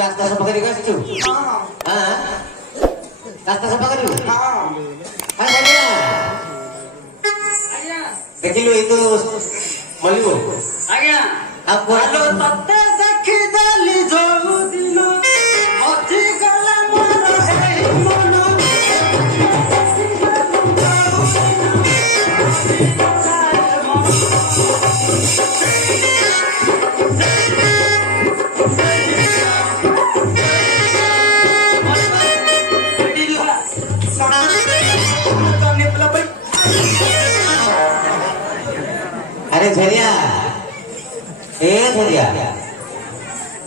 ରାସ୍ତା ସଫା କରିକି ଆସିଛୁ? ରାସ୍ତା ସଫା କରିବୁ? ଦେଖିଲୁ ଏଇ ତ ମଲିବ ଆଜ୍ଞା। ଆଉ କୁଆଡେ ତତେ ଦେଖିଦେଲି ଯୋଉ ଦିନ ହଜିଗଲା ମୋର ଏଇ ମନ। अरे झरिया ए झरिया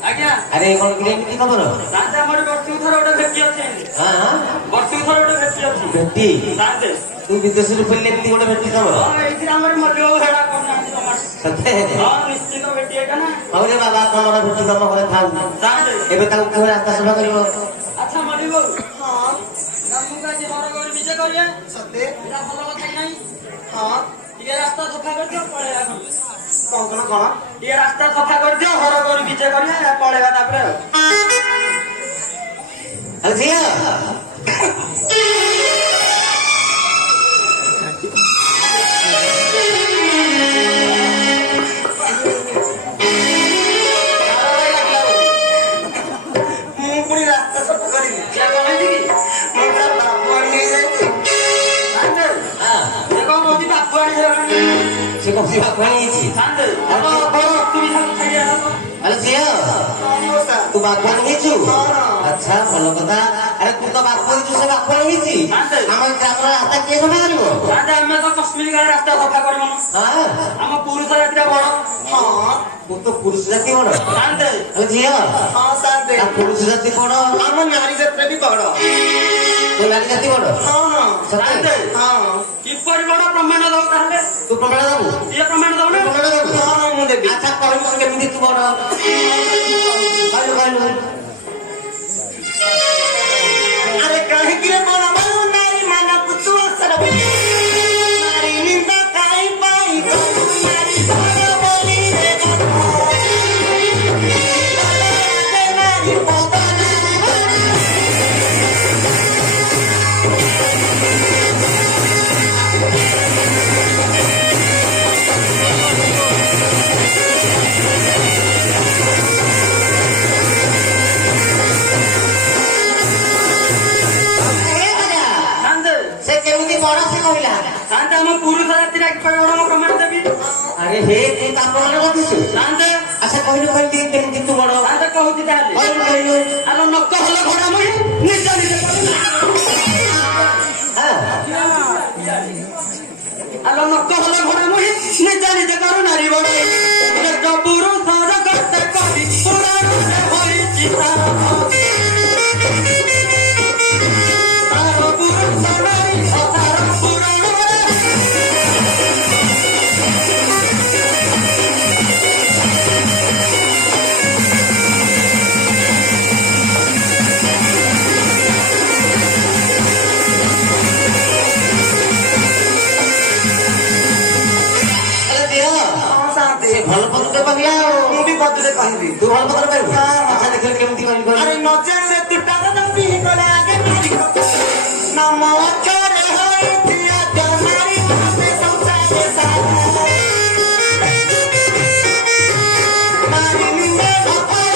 आज्ञा अरे कौन केମିତି खबर ସାନ୍ତେ ଆମର ବର୍ଷକୁ ଥରେ ଗୋଟେ ଭେଟି ଅଛି। ବର୍ଷକୁ ଥରେ ଗୋଟେ ଭେଟି ଅଛି। ଭେଟି ସାନ୍ତେ ତୁ ବିଦେଶରୁ ଫେରିଲେ ଏମିତି ଗୋଟେ ଭେଟି ଖବର? ଏଇଥିରେ ଆମର ମଲ୍ଲିକ ହେଡ଼ା କରୁନାହାନ୍ତି ତମର। ସତେ? ନିଶ୍ଚିତ ଭେଟି ଏକା ନା। ହଉ ରେ ବାବା ତମର ଭେଟି ତମ ଘରେ ଥାଉ। ସାନ୍ତେ ଏବେ ତାକୁ କୁହ ରାସ୍ତା ସଫା କରିବ। ଆଚ୍ଛା ମଲ୍ଲିକ ଆମକୁ ଆଜି ଘର ଘର ବିଜେ କରିବେ। ସତେ ଏଇଟା ଭଲ କଥା କି ନାହିଁ? ଟିକେ ରାସ୍ତା ସଫା କରିଦିଅ ପଳେଇବା। କଣ ଟିକେ ରାସ୍ତା ସଫା କରିଦିଅ ଘର ଘର ବିଜେ କରିବା ପଳେଇବା ତାପରେ ଆଉ ଝିଅ ମୁଁ ପୁଣି ରାସ୍ତା ସଫା କରିବି ସେ କହୁଛି ବାପୁ ଆଣିଛି। ଆରେ ଝିଅ ତୁ ବାପୁ ଆଣିଛୁ? ଆଚ୍ଛା ଭଲ କଥା। ଆରେ ତୁ ତ ବାପୁ ହେଇଛୁ ସେ ବାପୁ ଆଣିଛି। ଆମ ଗ୍ରାମର ରାସ୍ତା କିଏ ସଫା କରିବ? ଆମେ ତ କଶ୍ମୀର ଗାଁ ରାସ୍ତା ସଫା କରିବୁ। ଆମ ପୁରୁଷ ଜାତିଟା ବଡ। ତୁ ତ ପୁରୁଷ ଜାତି ବଡ। ସାନ୍ତେ ଆରେ ଝିଅ ସାନ୍ତେ ପୁରୁଷ ଜାତି ବଡ ଆମ ନାରୀ ଜାତିଟା ବି ବଡ। ତୁ ନାରୀ ଜାତି ବଡ? ସାନ୍ତେ କିପରି ବଡ ପ୍ରମାଣ ଦବ ତାହେଲେ? ତୁ ପ୍ରମାଣ ଦବୁ? ଇଏ ପ୍ରମାଣ ଦବ ନା? ପ୍ରମାଣ ଦବୁ? ମୁଁ ଦେବି। ଆଚ୍ଛା କହିବୁ କେମିତି ତୁ ବଡ? କହିଲୁ କହିଲୁ ଆରେ କାହିଁକି ବଡ ନାରୀ ମାନଙ୍କୁ ତୁ ଆସର ନାରୀ ନିନ୍ଦା କାହିଁ ପାଇ ନାରୀ ବଡ ବୋଲି ନାରୀ ସେ କେମିତି ବଡ ସେ କହିଲା? ସାନ୍ତେ ଆମ ପୁରୁଷ ଜାତିଟା କିପରି ବଡ ମୁଁ ପ୍ରମାଣ ଦେବି। ଆରେ ହେ ତୁ ତାପ ମାନେ ରଖିଛୁ? ସାନ୍ତେ ଆଚ୍ଛା କହିଲୁ କହିଲି କେମିତି ତୁ ବଡ? ସାନ୍ତେ କହୁଛି ତାହେଲେ କହିଲୁ କହିଲୁ ଆଲୋ ନକ ହଲ ଘୋଡ଼ା ମୁହିଁ ନିଜ ନିଜେ ଆଲୋ ନକ ହଲ ଘୋଡ଼ା ମୁହିଁ ନିଜ ନିଜେ କରୁ ନାରୀ ବଡ ପୁରୁଷ ଜଗତେ କବି ପୁରାଣରେ ହୋଇଛି ତାର ପୁରୁଷ ନାରୀ ତାର ପୁରାଣରେ ଭଲ ପଦଟେ କହିଆ ଆଉ ମୁଁ ବି ପଦରେ କହିବି। ତୁ ଭଲ ପଦରେ କହିବୁ ହଁ। ଆଚ୍ଛା ଦେଖିଲେ କେମିତି କହିବି ଆରେ କହିଲୁ ନ ଜାଣିଲେ ତୁଟାର ନବୀ ଗଲା ଆଗେ ମାରି ନାମ ଅକ୍ଷରେ ହୋଇଥିବା ଜମାରି ଭାବେ ସଂସାରେ ସାରା ମାରି ନିନ୍ଦେ ଭକର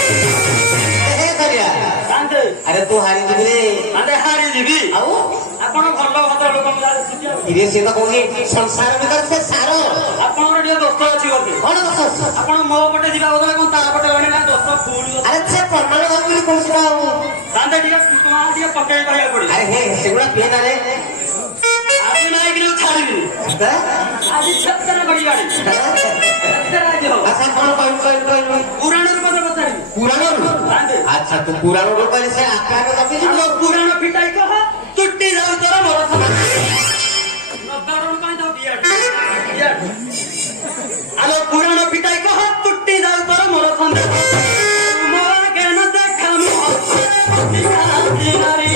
ଏ ଧରିଆ କାନ୍ଦେ ଆରେ ତୁ ହାରି ଯିବି ରେ କାନ୍ଦେ ହାରି ଯିବି ଆଉ ଆପଣ ଭଲ ଭଦ୍ର ଲୋକଙ୍କୁ ଯାଉଛନ୍ତି ଆଉ ଧୀରେ ସିଏ ତ କହୁଛି ସଂସାର ଭିତରେ ସେ ସାର ଆପଣଙ୍କର ଟିକେ ଦୋଷ ଅଛି ବୋଧେ କଣ କଥା ଅଛି? ଆପଣ ମୋ ପଟେ ଯିବା ବଦଳରେ କଣ ତା ପଟେ ଗଲେ ନା ଦୋଷ ଭୁଲ ଦୋଷ ଆରେ ସେ ପ୍ରମାଣ ହବ ବୋଲି କହୁଛି ନା ଆଉ କାନ୍ଦେ ଟିକେ ଟିକେ ପକେଇ କହିବାକୁ ପଡିବ ଆରେ ହେ ସେଗୁଡା ପିଏ ନା ରେ ଆଜି ନାଇକି ଛାଡ଼ିବି ଆଜି ଛେତନ କରି ଗାଡ଼ି ଆଜି ହବ ଆଚ୍ଛା କଣ କହିବୁ କହିବୁ କହିବୁ ପୁରାଣରୁ କଥା ପଚାରିବି ପୁରାଣରୁ କାନ୍ଦେ ଆଚ୍ଛା ତୁ ପୁରାଣରୁ କହିଲେ ସେ ଆପେ ଆପେ ଆମ ଜପିଯିବ ପୁରାଣ ଫିଟାଇ କହ ତୁଟି ଯାଉ ତୋର ମୋର ନବାରଣ ପାଇଁ ତାଉ ଆଲୋ ପୁରାଣ ଫିଟାଇ କହ ତୁଟି ଯାଉ ତୋର ମୋର ସନ୍ଦେହ ମୋ ଜ୍ଞାନ ଦେଖା ମୁଁ ଅକ୍ଷରେ ନାରୀ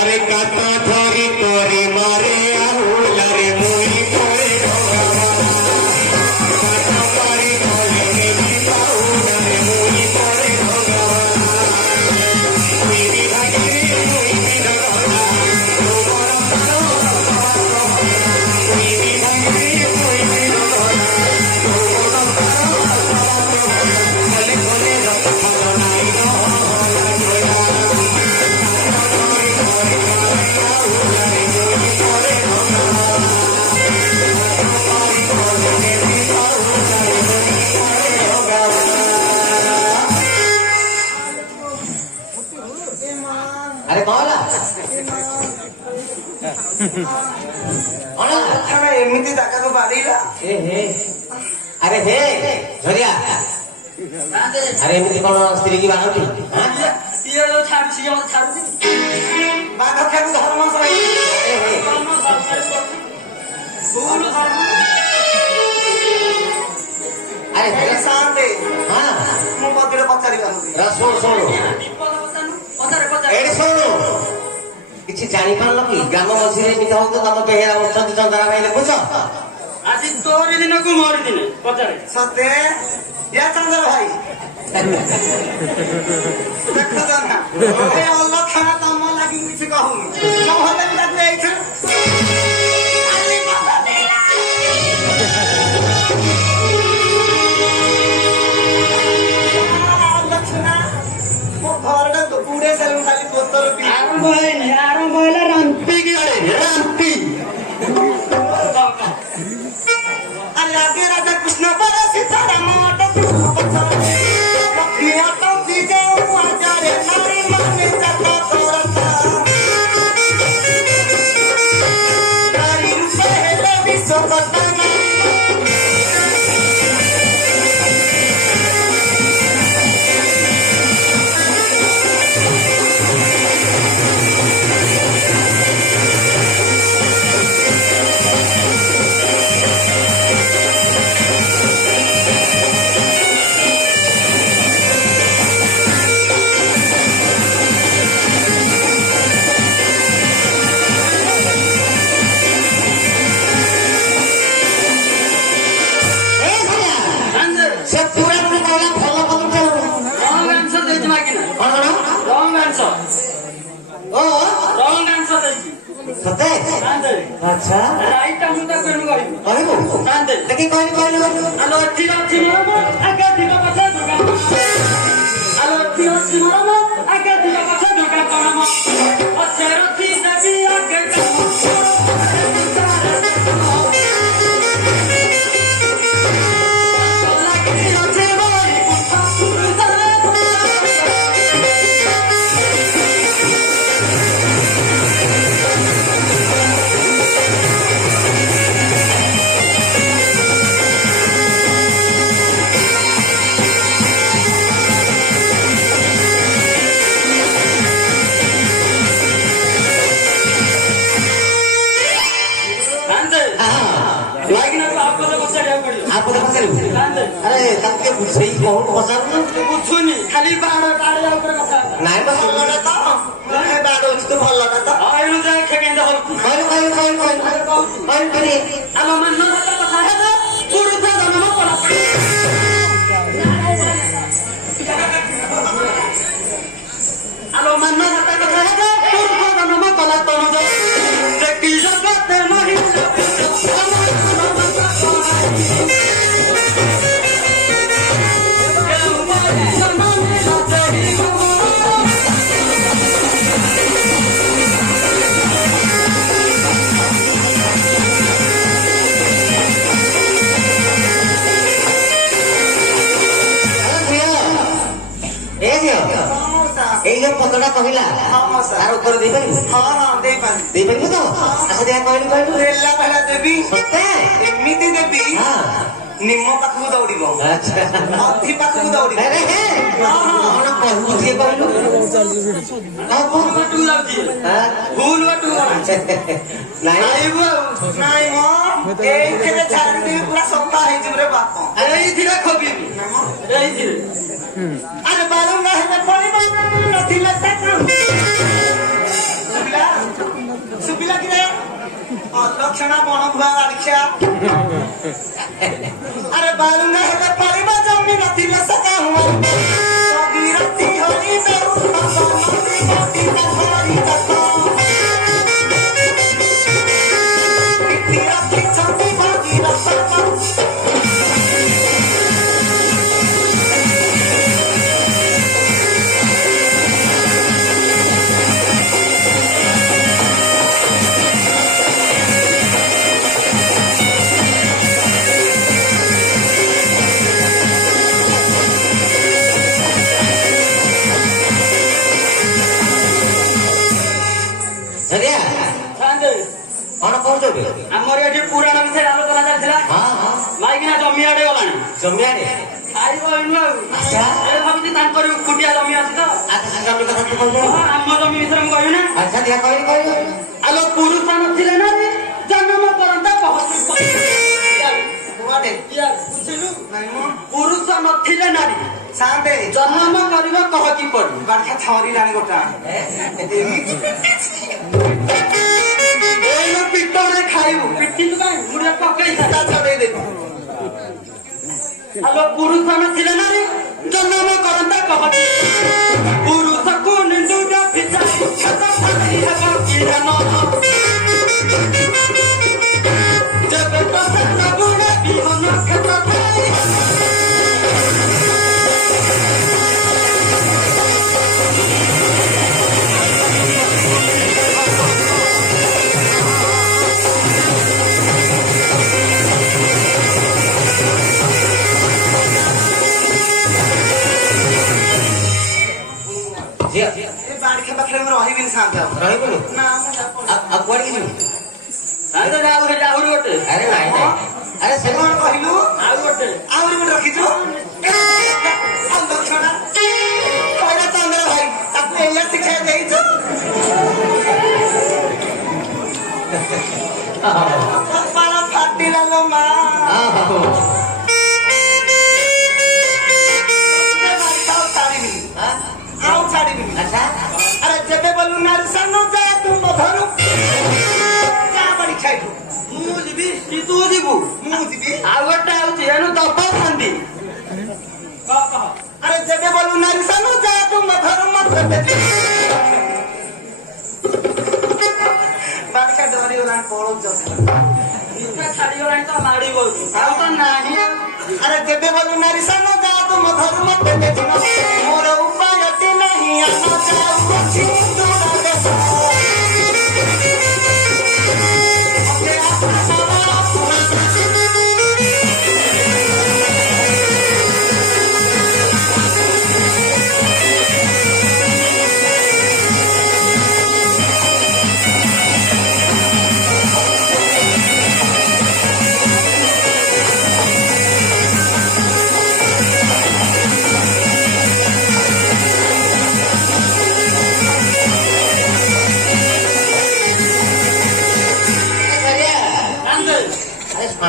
अरे काटा थोरी तोरी मारे आहुला रे मुई तोरे ढोगावा काटा पारी मोले मेरी पाहुला रे मुई तोरे ढोगावा मेरी भागी मुई भी ढोगावा तुम्हारा पारो मेरी भागी मुई भी ढोगावा तुम्हारा पारो बोले बोले रखा नहीं नो ଆରେ କଣ ହେଲା କଣ ହେଲା ଏମିତି ଜାଗାକୁ ବାଡେଇଲା ଏ ହେ ଆରେ ହେ ଝରିଆ ଆରେ ଏମିତି କଣ ସ୍ତ୍ରୀ କି ବାହାନ୍ତି ସିଏ ଯୋଉ ଛାଡୁଛି ସିଏ ମତେ ଛାଡୁଛି ବାଘ ଖେଳୁ ଧର୍ମ ସହି ଭୁଲ ଧର୍ମ ଆରେ ହେ ଶାନ୍ତେ ହଁ ମୁଁ ପଦରେ ପଚାରି ପାରୁନି ଶୁଣୁ ଶୁଣୁ ବିପଦ ପଚାରୁ ପଚାରେ ଏଇଠି ଶୁଣୁ କିଛି ଜାଣିପାରିଲ କି ଗ୍ରାମ ମଝିରେ ଏମିତି ହଉଛି ତମ ବେହେରା ବସୁଛନ୍ତି ଚନ୍ଦରା ଭାଇ ଲେଖୁଛ ଆଜି ତୋରି ଦିନକୁ ମୋରି ଦିନେ ପଚାରେ ସତେ या चंद्र भाई देखो जाना ए अल्लाह खाना तम लागि किछ कहूनी न होले भी लागले आइछ अल्ली बाबा देला लक्षणा मो घरडा तो पूरे सेलून खाली बोतल पी आरंभ होला रांपी की अरे रांपी अरे आगे राजा कृष्ण पर सीताराम लक्ष्मी तो विजय आचार्य नारी माने जगत करता नारी रूप हेले विश्व करता ସେ ପୁରାଣରୁ କହିଲା ଭଲ ପଦଟେ ରଙ୍ଗ ଆନ୍ସର ଦେଇଛି ମାଗିନା କଣ ରଙ୍ଗ ଆନ୍ସର ଓ ରଙ୍ଗ ଆନ୍ସର ଦେଇଛି ସତେ କାନ୍ଦେ ଆଚ୍ଛା ରାଇଟ ଟା ମୁଁ ତାକୁ ଏଣୁ କହିବି କହିବୁ କାନ୍ଦେ ଦେଖି କହିଲି କହିଲୁ ଆଲୋ ଏଠି ଅଛି ମରମ ଆଗେ ଥିବ ପଛେ ଦୁର୍ଗା ଆଲୋ ଏଠି ଅଛି ମରମ ଆଗେ ଥିବ ପଛେ ଦୁର୍ଗା କଣମ ପଛେ ରଥି ଦେବି ଆଗେ ପଚାରିବୁ ଆରେ ତାକୁ କିଏ ବୁଝେଇ କହୁନୁ ପଚାରୁନୁ ବୁଝୁନି ଖାଲି ବାଡ ବାଡ ଉପରେ କଥା ନାଇଁ ବା ଭଲଟା ତ ହେ ବାଡଉଛି ତୁ ଭଲଟା ତ ଏଣୁ ଯାଏ କେମିତି ହଉଛି କହିଲି ଆମ ମାନବତା କଥା ହେଲା ପୁରୁଷ ଜନ୍ମ କଲା ଆମ ମାନବତା କଥା ହେଲା ପୁରୁଷ ଜନ୍ମ କଲା ତନୁ ଦେଖି ଜଗତେ ମହିଳା ଏଇ ଯୋଉ ପଦଟା କହିଲା ତାର ଉତ୍ତର ଦେଇପାରିବୁ ହଁ ଦେଇପାରିବି ଦେଇପାରିବୁ ତ ଆଚ୍ଛା ଦେଖିଆ କହିଲୁ ରେଲା ଭେଲା ଦେବି ସତେ ଏମିତି ଦେବି ନିମ ପାଖକୁ ଦୌଡ଼ିବ ଆଚ୍ଛା ଅଧି ପାଖକୁ ଦୌଡ଼ିବ ଆରେ ହେ କଣ କହିବୁ ଯିଏ କହିଲୁ ଭୁଲ ବାଟକୁ ଯାଉଛି ଭୁଲ ବାଟକୁ ନାଇଁ ନାଇଁ ମ ଏଇଥିରେ ଛାଡ଼ିଦେବି ପୁରା ସଫା ହେଇଯିବ ରେ ବାପ ଏଇଥିରେ ଖୋବିବି ଏଇଥିରେ ଆରେ ବାଲୁଙ୍ଗା ହେଲେ ପଡ଼ିବ ନଥିଲେ ସେ ଶୁଭିଲା କିରେ ଅଲକ୍ଷଣା ବଣ ଭୁଆ ବାରିକ୍ଷା ଆରେ ବାଲୁଙ୍ଗା ହେଲେ ପଡ଼ିବ ଜମି ନଥିଲେ ସେ କାହୁଁ ବିରକ୍ତି ହରି ବେଉ ରଖିଛନ୍ତି ଭଗିରଥ କଣ କହୁଛ ଆମର ଏଠି ପୁରାଣ ବିଷୟରେ ଆଲୋଚନା ଚାଲିଥିଲା ମାଇକିନା ଜମି ଆଡେ ଗଲାଣି ଜମିଆଡେ ଖାଇବ ଏଇନୁ ଆଉ ଭାବୁଛି ତାଙ୍କର କୁଟିଆ ଜମି ଅଛି ତ ଆଚ୍ଛା ଜମି କଥା ତୁ କହିଲୁ ଆମ ଜମି ବିଷୟରେ ମୁଁ କହିବି ନା ଆଚ୍ଛା ଦେଖିଆ କହିଲୁ ଆଲୋ ପୁରୁଷ ନଥିଲେ ନା ଜନ୍ମ କରନ୍ତା ପୁରୁଷ ନଥିଲେ ନାରୀ ସାନ୍ତେ ଜନ୍ମ କରିବ କହ କିପରି ବାର୍ଖା ଥରିଲାଣି ଗୋଟା ଏଇନୁ ପିଟରେ ଖାଇବୁ ପିଟିଲୁ କାହିଁ ମୁଡେ ପକେଇ ଚଢେଇ ଦେବି ଆଲୋ ପୁରୁଷ ନଥିଲେ ନାରୀ ଜନ୍ମ କରନ୍ତା କହ ପୁରୁଷକୁ ନିନ୍ଦୁଟା ପିଛା ଛାତ ଫାଟି ହେବ କି ଧାନ ଯେବେ ପ୍ରସାଦ ବୁଣା ବିହନ କ୍ଷେତ ଥାଇ ବାର୍ଖା ପାଖରେ ମୁଁ ରହିବିନି ସାନ୍ତେ ରହିବୁନି ନା ଆଉ କୁଆଡେ ଯିବୁ ଆହୁରି ଗୋଟେ ଆରେ ନାଇଁ ଆରେ ସେ କଣ କହିଲୁ ଆଉ ଗୋଟେ ଆହୁରି ଗୋଟେ ରଖିଛୁ ଅଲକ୍ଷଣା କହିଲା ଚନ୍ଦ୍ର ଭାଇ ତାକୁ ଏଇଆ ଶିକ୍ଷା ଦେଇଛୁ କପାଳ ଫାଟିଲା ଲୋ ମା ଆଉ ଛାଡ଼ିବିନି ଆଚ୍ଛା ଆରେ ଯେବେ ବୋଲୁ ନାରୀ ସାନ ଯା ତୁ ମଧରୁ ଯା ବଡ଼ି ଖାଇବୁ ମୁଁ ଯିବି କି ତୁ ଯିବୁ ମୁଁ ଯିବି ଆଉ ଗୋଟେ ହଉଛି ଏଣୁ ଦବା ଥାନ୍ତି ଆରେ ଯେବେ ବୋଲୁ ନାରୀ ସାନ ଯା ତୁ ମଧରୁ ମତେ ବାରିକା ଡରିଗଲାଣି ପଳଉଛ ଛାଡିଗଲାଣି ତ ମାଡି ବଉଛୁ ଆଉ ତ ନାହିଁ ଆରେ ଯେବେ ବୋଲୁ ନାରୀ ସାନ ଯା ତୁ ମଧରୁ ମତେ ମୋର ଉପାୟଟି ନାହିଁ ଆମ ଯାଉଅଛି ଦୂର ଦେଶ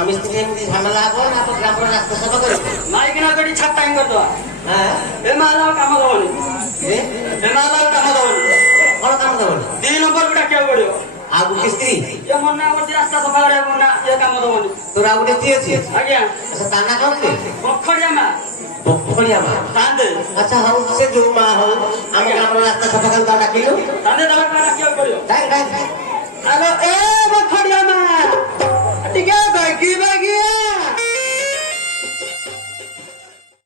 ସ୍ୱାମୀ ସ୍ତ୍ରୀ ଏମିତି ଝାମେଲା ହବ ନା ତ ଗ୍ରାମର ରାସ୍ତା ସଫା କରିବ ମାଇକିନା କରି ଛାଟାଇ କରିଦବା ହଁ ଏ ମାଲ ଆଉ କାମ ଦବନି ଏ ଏ ମାଲ ଆଉ କାମ ଦବନି କଣ କାମ ଦବନି 2 ନମ୍ବରକୁ ଡାକିବାକୁ ପଡିବ ଆଉ ଗୋଟେ ସ୍ତ୍ରୀ ଏ ମନା କରୁଛି ରାସ୍ତା ସଫା କରିବାକୁ ମନା ଏ କାମ ଦବନି ତୋର ଆଉ ଗୋଟେ ସ୍ତ୍ରୀ ଅଛି ଆଜ୍ଞା ଆଚ୍ଛା ତା ନାଁ କଣ କି ପୋଖରିଆ ମା ବଖଳିଆ ମା ତାନ୍ଦେ ଆଚ୍ଛା ହଉ ସେ ଯୋଉ ମା ହଉ ଆମ ଗ୍ରାମର ରାସ୍ତା ସଫା କରି ତାକୁ ଡାକିଲୁ ତାନ୍ଦେ ଦବା ଡାକିବାକୁ ପଡିବ ଡାକ ଡାକ ହ୍ୟାଲୋ ଏ ପୋଖରିଆ ମା ଟିକେ ବାଗି ବାଗି